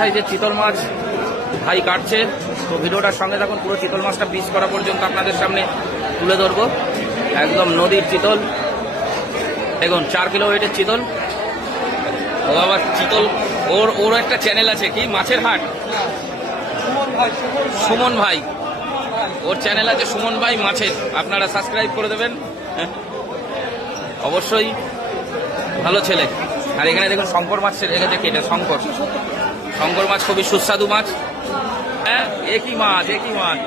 সাইজের চিতল মাছ ভাই কাটছে। তো ভিডিওটার সঙ্গে থাকুন, পুরো চিতল মাছটা পিস করা পর্যন্ত আপনাদের সামনে তুলে ধরবো। একদম নদীর চিতল। দেখুন, চার কিলো ওয়েটের চিতল। ও আবার চিতল। ওর ওর একটা চ্যানেল আছে কি? মাছের হাট? সুমন ভাই। ওর চ্যানেল আছে সুমন ভাই মাছের। আপনারা সাবস্ক্রাইব করে দেবেন। অবশ্যই ভালো ছেলে। আর এখানে দেখুন, শঙ্কর মাছ রেখেছে কেটে শঙ্কর। শঙ্কর মাছ খুবই সুস্বাদু মাছ। হ্যাঁ একই মাছ একই মাছ।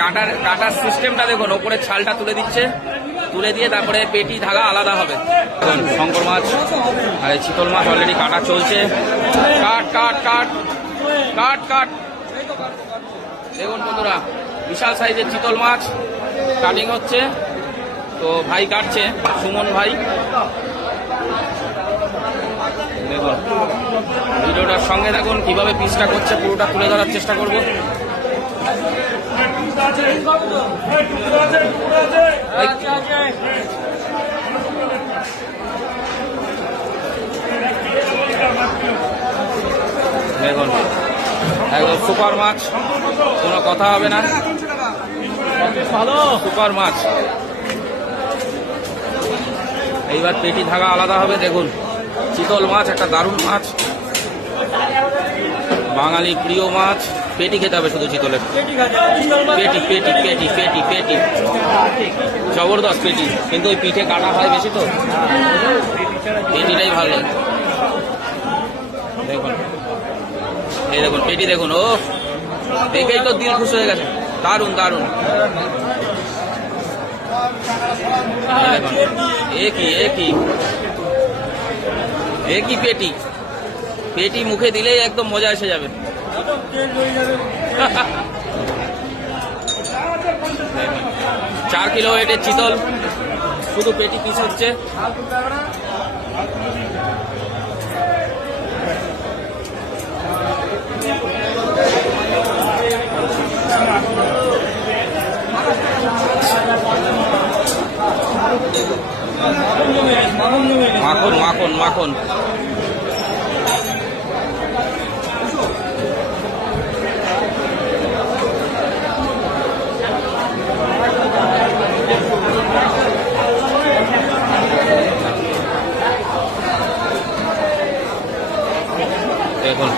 কাটার কাটার সিস্টেমটা দেখুন, ওপরে ছালটা তুলে দিচ্ছে। তুলে দিয়ে তারপরে পেটি ধাগা আলাদা হবে। শঙ্কর মাছ, আর চিতল মাছ অলরেডি কাটা চলছে। কাট কাট কাট কাট কাট। দেখুন বন্ধুরা, বিশাল সাইজের চিতল মাছ। কাটিং হচ্ছে। তো ভাই কাটছে, সুমন ভাই দেখুন ভিডিওটার সঙ্গে দেখুন কীভাবে পিসটা করছে পুরোটা তুলে ধরার চেষ্টা করব। দেখুন, একদম সুপার মাছ, কোনো কথা হবে না। ভালো সুপার মাছ। এইবার পেটি ধাগা আলাদা হবে, দেখুন। চিতল মাছ, একটা দারুণ মাছ। বাঙালি প্রিয় মাছ পেটি খেতে হবে শুধু চিতলের পেটি পেটি পেটি পেটি পেটি জবরদস্ত পেটি। কিন্তু ওই পিঠে কাটা হয় বেশি তো। পেটিটাই ভালো দেখুন। এই দেখুন পেটি দেখুন ও! দেখেই তো দিল খুশ হয়ে গেছে। দারুণ দারুণ। একই একই একই পেটি? পেটি মুখে দিলেই একদম মজা এসে যাবে। চার কিলো ওয়েটের চিতল, শুধু পেটি পিস হচ্ছে। মাখন মাখন মাখন। দেখুন